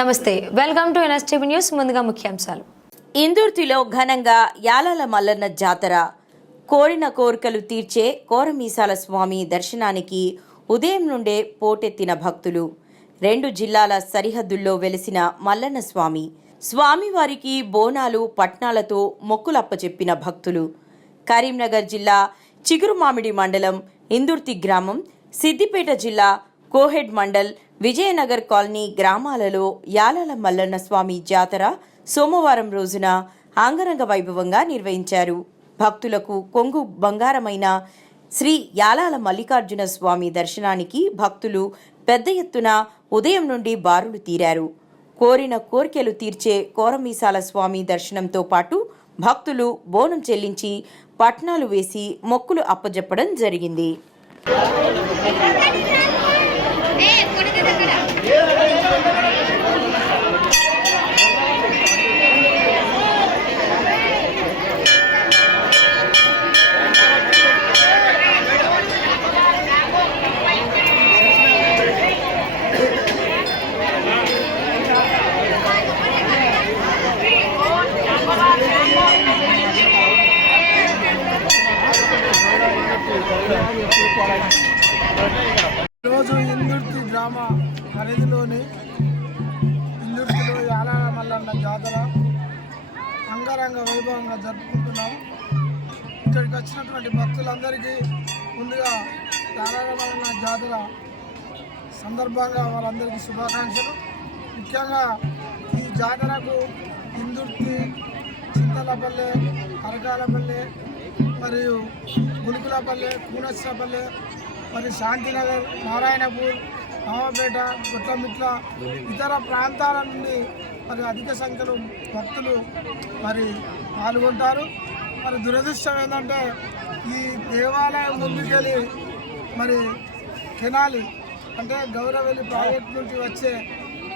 నమస్తే, welcome to NSTV news. ముందుగా ముఖ్యాంశాలు. ఇందుర్తిలో ఘనంగా యాలాల మల్లన్న జాతర. కోరిన కోరికలు తీర్చే కోరమీసాల స్వామి దర్శనానికి ఉదయం నుండే పోటెత్తిన భక్తులు. 2 జిల్లాల సరిహద్దుల్లో వెలిసిన మల్లన్న స్వామి. స్వామివారికి బోనాలు పట్నాలతో మొక్కులప్పచెప్పిన భక్తులు. కరీంనగర్ జిల్లా చిగురుమామిడి మండలం ఇందుర్తి గ్రామం, సిద్దిపేట జిల్లా కోహెడ్ మండల్, విజయనగర్ కాలనీ గ్రామాలలో యాలాల మల్లన్న స్వామి జాతర సోమవారం రోజున అంగరంగ వైభవంగా నిర్వహించారు. భక్తులకు కొంగు బంగారమైన శ్రీ యాలాల మల్లికార్జున స్వామి దర్శనానికి భక్తులు పెద్ద ఎత్తున ఉదయం నుండి బారులు తీరారు. కోరిన కోరికలు తీర్చే కోరమీసాల స్వామి దర్శనంతో పాటు భక్తులు బోనం చెల్లించి పట్నాలు వేసి మొక్కులు అప్పజెప్పడం జరిగింది. ఈరోజు ఇందుర్తి గ్రామ పరిధిలోని ఇందుర్తిలో యాలాల మల్లన్న జాతర అంగరంగ వైభవంగా జరుపుకుంటున్నాం. ఇక్కడికి వచ్చినటువంటి భక్తులందరికీ ముందుగా యాలాల మల్లన్న జాతర సందర్భంగా వాళ్ళందరికీ శుభాకాంక్షలు. ముఖ్యంగా ఈ జాతరకు ఇందుర్తి, చింతలపల్లె, అరకాలపల్లె మరియు గులుకులపల్లె, కూనచ్చపల్లె, మరి శాంతినగర్, నారాయణపూర్, నవాపేట, గుట్లమిట్ల ఇతర ప్రాంతాల నుండి మరి అధిక సంఖ్యలో భక్తులు మరి పాల్గొంటారు. మరి దురదృష్టం ఏంటంటే ఈ దేవాలయం ముందుకెళ్ళి మరి కెనాలి అంటే గౌరవెల్లి ప్రాజెక్ట్ నుంచి వచ్చే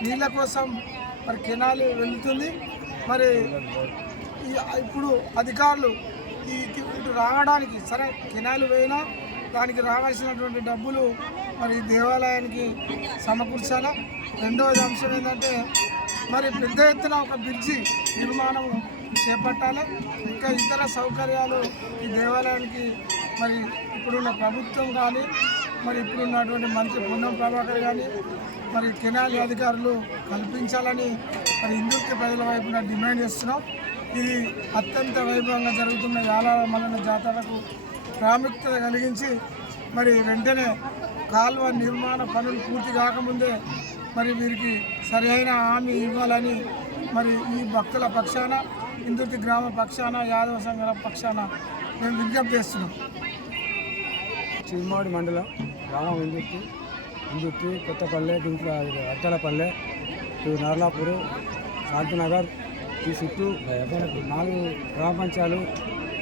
నీళ్ళ కోసం మరి కెనాలి వెళుతుంది. మరి ఇప్పుడు అధికారులు ఇటు రావడానికి సరే కెనాలు వేయినా దానికి రావాల్సినటువంటి డబ్బులు మరి దేవాలయానికి సమకూర్చాలి. రెండవది అంశం ఏంటంటే మరి పెద్ద ఎత్తున ఒక బ్రిడ్జి నిర్మాణం చేపట్టాలి. ఇంకా ఇతర సౌకర్యాలు ఈ దేవాలయానికి మరి ఇప్పుడున్న ప్రభుత్వం కానీ మరి ఇప్పుడున్నటువంటి మంత్రి పొన్నం ప్రభాకర్ కానీ మరి కెనాలి అధికారులు కల్పించాలని మరి ఇందుర్తి ప్రజల వైపున డిమాండ్ చేస్తున్నాం. ఇది అత్యంత వైభవంగా జరుగుతున్న యాలాల మల్లన్న జాతరకు ప్రాముఖ్యత కలిగించి మరి వెంటనే కాల్వ నిర్మాణ పనులు పూర్తి కాకముందే మరి వీరికి సరైన హామీ ఇవ్వాలని మరి ఈ భక్తుల పక్షాన, ఇందుర్తి గ్రామ పక్షాన, యాదవ సంఘాల పక్షాన మేము విజ్ఞప్తి చేస్తున్నాం. చిరుమాడి మండలం గ్రామం ఇందుర్తి, కొత్తపల్లె, అట్టలపల్లె, నర్లాపూరు, శాంతినగర్ ఈ చుట్టూ 4 గ్రామ పంచాయతీలు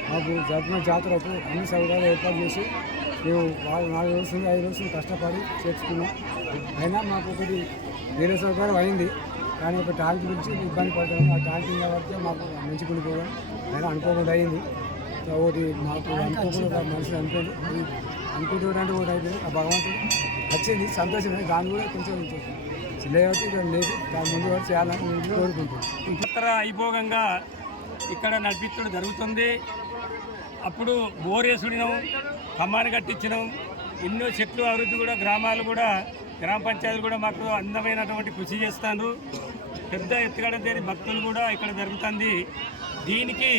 మాకు జరిపిన జాతరకు అన్ని సౌకర్యాలు ఏర్పాటు చేసి మేము 4 రోజులు 5 రోజులు కష్టపడి చేర్చుకున్నాం. అయినా మాకు ఒకటి వేరే సౌకర్యం అయింది, కానీ ఒక ట్యాంక్ గురించి ఇబ్బంది పడతాము. ఆ ట్యాంకింగ్ వరకే మాకు మంచి కొనుక్కోవడం అయినా అనుకోకుండా అయింది. ఒకటి మాకు అనుకోకుండా మనుషులు అనుకుంటుంటే ఒకటి అయిపోయింది. ఆ భగవంతుడు వచ్చింది, సంతోషమే. దాన్ని కూడా కొంచెం చిల్లయ్యకి లేదు, దాని ముందు వరకు చేయాలని కోరుకుంటున్నాం. జాతర అయిపోగంగా ఇక్కడ నడిపించడం జరుగుతుంది. అప్పుడు బోరేసుడినాం, కమ్మాని కట్టించినాం, ఎన్నో చెట్లు అభివృద్ధి కూడా గ్రామాలు కూడా గ్రామ పంచాయతీలు కూడా మాకు అందమైనటువంటి కృషి చేస్తారు. పెద్ద ఎత్తుగడ తేని భక్తులు కూడా ఇక్కడ జరుగుతుంది. దీనికి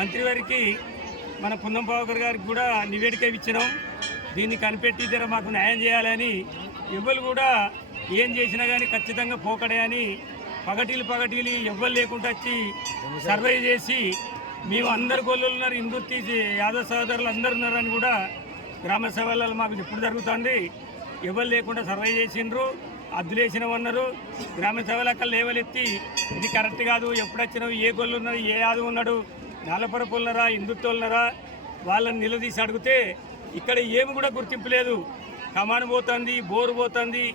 మంత్రివారికి మన పొన్నం ప్రభాకర్ గారికి కూడా నివేదిక ఇచ్చినాం. దీన్ని కనిపెట్టి జర మాకు న్యాయం చేయాలని, ఎవరు కూడా ఏం చేసినా కానీ ఖచ్చితంగా పోకడే అని పగటీలు ఎవ్వరు లేకుండా వచ్చి సర్వే చేసి మేము అందరు గోళ్ళు ఉన్నారు, ఇందుర్తి యాదవ సోదరులు అందరు ఉన్నారని కూడా గ్రామ సభలలో మాకు ఎప్పుడు జరుగుతుంది. ఎవరు లేకుండా సర్వే చేసిండ్రు, అద్దులేసినవన్నారు. గ్రామ సభలక్కడ లేవలెత్తి ఇది కరెక్ట్ కాదు, ఎప్పుడు వచ్చినావు, ఏ గోళ్ళు ఉన్నారు, ఏ యాదవ్ ఉన్నాడు, నాలపరపు ఉన్నారా, ఇందుర్తి ఉన్నారా, వాళ్ళని నిలదీసి అడిగితే ఇక్కడ ఏమి కూడా గుర్తింపు లేదు. కమాను పోతుంది, బోరు పోతుంది,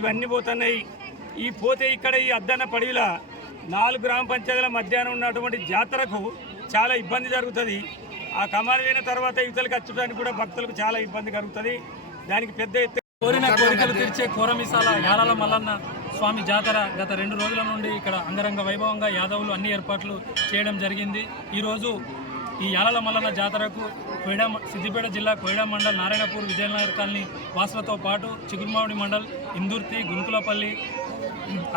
ఇవన్నీ పోతున్నాయి. ఈ పోతే ఇక్కడ ఈ అద్దన్న పడిలా 4 గ్రామ పంచాయతీల మధ్యాహ్నం ఉన్నటువంటి జాతరకు చాలా ఇబ్బంది జరుగుతుంది. ఆ కమాను అయిన తర్వాత ఇవతలకి వచ్చడానికి కూడా భక్తులకు చాలా ఇబ్బంది కలుగుతుంది. దానికి పెద్ద ఎత్తున కోరిన కోరికలు తీర్చే కోరమిసాల యాలాల మల్లన్న స్వామి జాతర గత 2 రోజుల నుండి ఇక్కడ అంగరంగ వైభవంగా యాదవులు అన్ని ఏర్పాట్లు చేయడం జరిగింది. ఈరోజు ఈ యాలల మల్లన్న జాతరకు సిద్దిపేట జిల్లా కోయడా మండల్, నారాయణపూర్, విజయనగర్ కాలనీ వాసులతో పాటు చిగురుమామిడి మండల్, ఇందుర్తి, గుంకులపల్లి,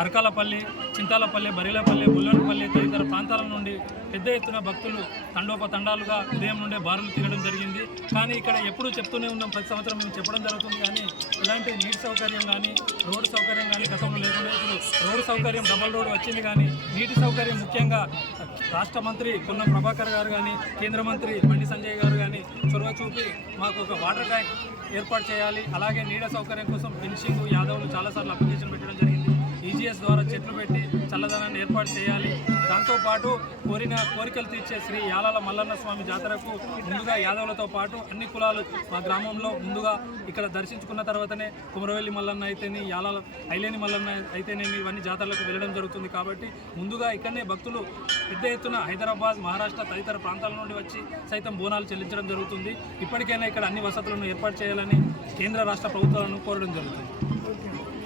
అరకాలపల్లి, చింతాలపల్లి, బరిలపల్లి, బుల్లనపల్లి తదితర ప్రాంతాల నుండి పెద్ద ఎత్తున భక్తులు తండోపతండాలుగా ఉదయం నుండే బారులు తిరగడం జరిగింది. కానీ ఇక్కడ ఎప్పుడూ చెప్తూనే ఉన్నాం, ప్రతి సంవత్సరం మేము చెప్పడం జరుగుతుంది. కానీ ఎలాంటి నీటి సౌకర్యం కానీ రోడ్డు సౌకర్యం కానీ గతంలో లేకుండా ఇప్పుడు రోడ్డు సౌకర్యం డబల్ రోడ్డు వచ్చింది. కానీ నీటి సౌకర్యం ముఖ్యంగా రాష్ట్ర మంత్రి పొన్నం ప్రభాకర్ గారు కానీ కేంద్ర మంత్రి బండి సంజయ్ గారు కానీ చొరవ చూపి మాకు ఒక వాటర్ ట్యాంక్ ఏర్పాటు చేయాలి. అలాగే నీడ సౌకర్యం కోసం ఫెన్సింగ్ యాదవులు చాలాసార్లు అప్లికేషన్ పెట్టడం జరిగింది. ఈజీఎస్ ద్వారా చెట్లు పెట్టి చల్లదనాన్ని ఏర్పాటు చేయాలి. దాంతోపాటు కోరికలు తీర్చే శ్రీ యాలాల మల్లన్న స్వామి జాతరకు ముందుగా యాదవులతో పాటు అన్ని కులాలు మా గ్రామంలో ముందుగా ఇక్కడ దర్శించుకున్న తర్వాతనే కుమరవెల్లి మల్లన్న అయితేనే, యాలాల ఐలేని మల్లన్న అయితేనేమి ఇవన్నీ జాతరలకు వెళ్ళడం జరుగుతుంది. కాబట్టి ముందుగా ఇక్కడనే భక్తులు పెద్ద ఎత్తున హైదరాబాద్, మహారాష్ట్ర తదితర ప్రాంతాల నుండి వచ్చి సైతం బోనాలు చెల్లించడం జరుగుతుంది. ఇప్పటికైనా ఇక్కడ అన్ని వసతులను ఏర్పాటు చేయాలని కేంద్ర రాష్ట్ర ప్రభుత్వాలను కోరడం జరుగుతుంది.